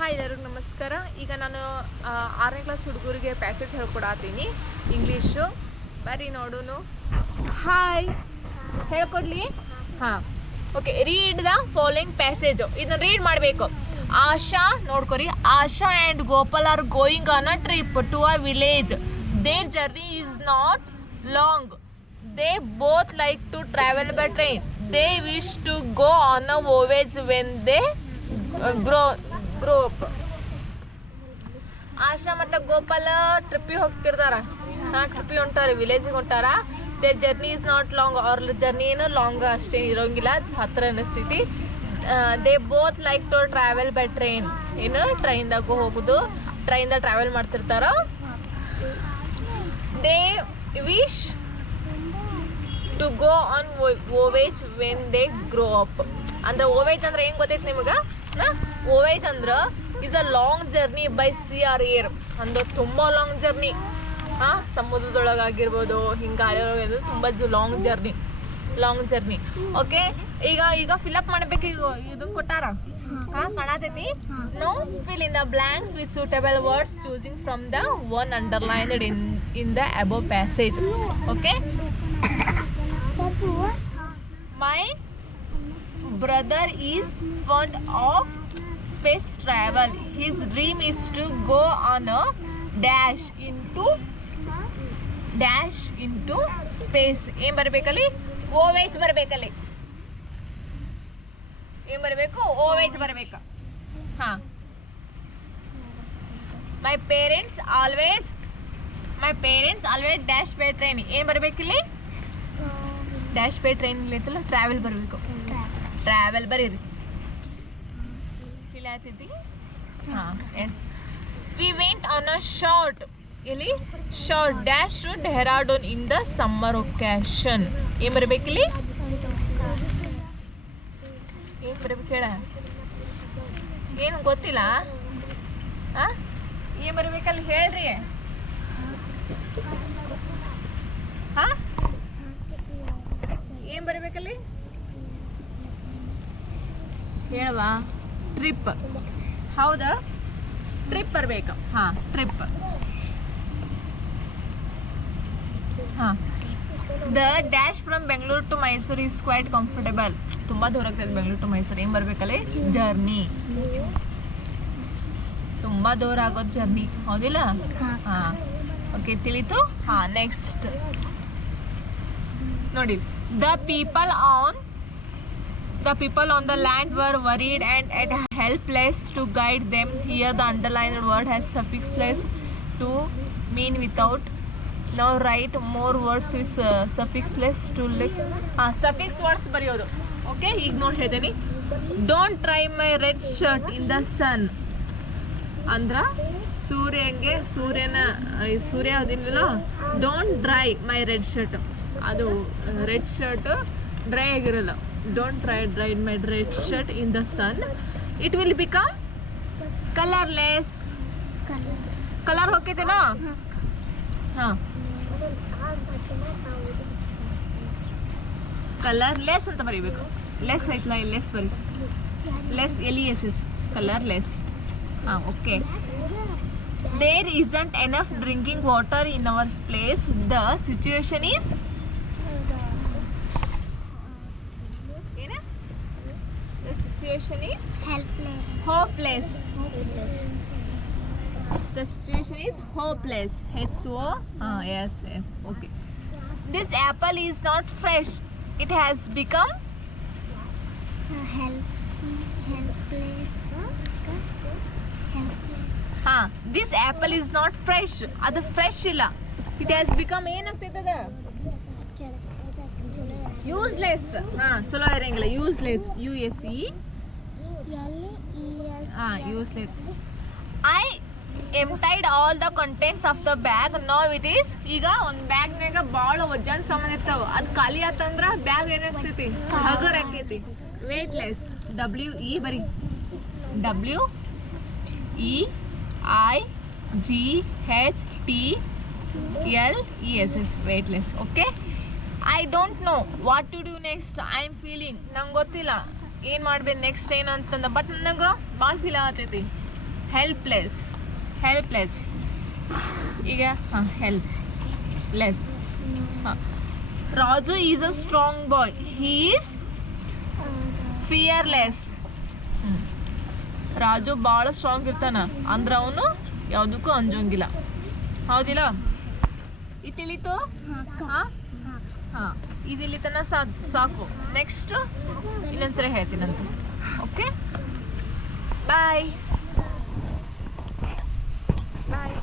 Hi ಎಲ್ಲರಿಗೂ ನಮಸ್ಕಾರ. ಈಗ ನಾನು ಆರನೇ ಕ್ಲಾಸ್ ಹುಡುಗರಿಗೆ ಪ್ಯಾಸೇಜ್ ಹೇಳ್ಕೊಡತ್ತೀನಿ ಇಂಗ್ಲೀಷು ಬರ್ರಿ ನೋಡುನು. ಹಾಯ್ ಹೇಳ್ಕೊಡ್ಲಿ? ಹಾಂ. Okay read the following passage ಇದನ್ನ ರೀಡ್ ಮಾಡಬೇಕು. Asha, ನೋಡ್ಕೊರಿ. Asha and Gopal are going on a trip to a village their journey is not long they both like to travel by train they wish to go on a voyage when they grow grow up Asha ಮತ್ತು ಗೋಪಾಲ ಟ್ರಿಪ್ಪಿಗೆ ಹೋಗ್ತಿರ್ತಾರ. ಹಾಂ ಟ್ರಿಪ್ಪಿಗೆ ಹೊಂಟಾರ ವಿಲೇಜಿಗೆ ಹೊಂಟಾರ. They journey is not long ಅವ್ರ journey ಏನು ಲಾಂಗ್ ಅಷ್ಟೇ ಇರೋಂಗಿಲ್ಲ, ಹತ್ರ ಅನಿಸ್ತೈತಿ they both like to travel by train ಏನು? ಟ್ರೈನ್ದಾಗ ಹೋಗೋದು ಟ್ರೈನ್ದಾಗ ಟ್ರಾವೆಲ್ ಮಾಡ್ತಿರ್ತಾರ. They wish to go on voyages when they grow up ಅಂದ್ರೆ ಓವೇಜ್ ಅಂದ್ರೆ ಏನು ಗೊತ್ತೈತಿ ನಿಮಗೆ? ಓವೇಜ್ ಅಂದ್ರೆ is a long journey by sea or air ಅಂದ್ರೆ ತುಂಬ ಲಾಂಗ್ ಜರ್ನಿ ಹಾಂ, ಸಮುದ್ರದೊಳಗಾಗಿರ್ಬೋದು ಹಿಂಗೆ ಅಲ್ಲಿರೋ ತುಂಬ long journey long journey okay ಈಗ ಈಗ ಫಿಲಪ್ ಮಾಡ್ಬೇಕು ಈಗ ಇದು ಕೊಟ್ಟಾರ? ಹಾಂ, ಕಾಣತೈತಿ. Now fill in the blanks with suitable words choosing from the one underlined in in the above passage okay my brother is fond of space travel. His dream is to go on a dash into dash into space. ಏನ್ ಬರಬೇಕಲ್ಲಿ? Voyage ಬರಬೇಕಲ್ಲಿ. ಏನ್ ಬರಬೇಕು? ಓವೇಜ್ ಬರಬೇಕು. ಹಾ. My parents always my parents always dash by train ಏನ್ ಬರಬೇಕಿಲ್ಲಿ? Dash by train ಐತಲ್ಲ ಟ್ರಾವೆಲ್ ಬರಬೇಕು. ಟ್ರಾವೆಲ್ ಬರೀರಿ. ಆಗ್ತೈತಿ ಹಾಂ. Yes we went on a short ಇಲ್ಲಿ short dash to Dehradun in the summer occasion ಏನು ಬರಬೇಕಿಲ್ಲಿ ಏನು ಬರಬೇಕು ಹೇಳ ಏನು ಗೊತ್ತಿಲ್ಲ? ಹಾಂ ಏನು ಬರಬೇಕಲ್ಲಿ ಹೇಳ್ರಿ. ಹಾಂ ಏನ್ ಬರಬೇಕಲ್ಲಿ ಹೇಳವಾ ಟ್ರಿಪ್ ಹೌದಾ? ಟ್ರಿಪ್ ಬರಬೇಕು. ಹಾ ಟ್ರಿಪ್ ಹಾ. The dash from Bengaluru to Mysuru is quite comfortable ತುಂಬ ದೂರ ಆಗ್ತದೆ ಬೆಂಗಳೂರು ಟು ಮೈಸೂರು ಏನು ಬರಬೇಕಲ್ಲಿ? ಜರ್ನಿ ತುಂಬ ದೂರ ಆಗೋದು ಜರ್ನಿ ಹೌದಿಲ್ಲ? ಹಾಂ. ಓಕೆ ತಿಳಿತು? ಹಾಂ ನೆಕ್ಸ್ಟ್ ನೋಡಿ. The people on the people on the land were worried and at helpless to guide them here the underlined word has suffix less to mean without ನಾವು write more words with suffix less to like ಹಾಂ suffix words ಬರೆಯೋದು. Okay ಈಗ ನೋಡಿ ಹೇಳ್ತೀನಿ. Don't try my red shirt in the sun ಅಂದ್ರ ಸೂರ್ಯಂಗೆ ಸೂರ್ಯನ ಸೂರ್ಯ ಅದಿಲ್ಲ don't dry my red shirt ಅದು ರೆಡ್ ಶರ್ಟ್ ಡ್ರೈ ಆಗಿರಲ್ಲ. Don't try dry my red shirt in the sun it will become colourless colour ಹೋಗ್ತೈತೇನ ಹಾಂ ಕಲರ್ಲೆಸ್ ಅಂತ ಬರೀಬೇಕು. ಲೆಸ್ ಐತಲ್ಲ ಲೆಸ್ ಬರಿ less L E S S colourless ಹಾಂ okay there isn't enough drinking water in our place. The situation is situation is hopeless the situation is hopeless h o ah yes yes okay this apple is not fresh it has become ಹಾ this apple is not fresh ಅದು fresh ಇಲ್ಲ it has become ಏನಾಗ್ತೈತದ useless ಹಾ ಚಲೋ ಇರಂಗಿಲ್ಲ useless U S E ಹಾ useless I emptied all the contents of the bag now it is ಈಗ ಒಂದು ಬ್ಯಾಗ್ನಾಗ ಭಾಳ ವಜನ್ ಸಾಮಾನು ಇರ್ತಾವ. ಅದು ಖಾಲಿ ಆತಂದ್ರ ಬ್ಯಾಗ್ ಏನಾಗ್ತೈತಿ? ಹಗರ್ ಆಕೈತಿ. ವೇಟ್ಲೆಸ್ ಡಬ್ಲ್ಯೂ ಇ ಬರಿ. W E I G H T L E S S weightless okay I don't know what to do next I am feeling ನಂಗೆ ಗೊತ್ತಿಲ್ಲ. ಏನು ಮಾಡ್ಬೇಕು ನೆಕ್ಸ್ಟ್ ಏನು ಅಂತಂದ ಬಟ್ ನನಗೆ ಭಾಳ ಫೀಲ್ ಆಗತೈತಿ ಹೆಲ್ಪ್ಲೆಸ್ ಹೆಲ್ಪ್ಲೆಸ್ ಈಗ ಹಾಂ ಹೆಲ್ಪ್ ಲೆಸ್ ಹಾಂ. Raju is a strong boy he is fearless Raju ಭಾಳ ಸ್ಟ್ರಾಂಗ್ ಇರ್ತಾನ. ಅಂದ್ರೆ ಅವನು ಯಾವುದಕ್ಕೂ ಅಂಜೋಂಗಿಲ್ಲ. ಹೌದಿಲ್ಲ? ಇದು ತಿಳಿತು ಹಾಂ? ಹಾಂ ಇದಿಲ್ಲಿ ತನ ಸಾಕು. ನೆಕ್ಸ್ಟ್ ಇನ್ನೊಂದ್ಸರಿ ಹೇಳ್ತೀನಂತೆ ಓಕೆ ಬಾಯ್ ಬಾಯ್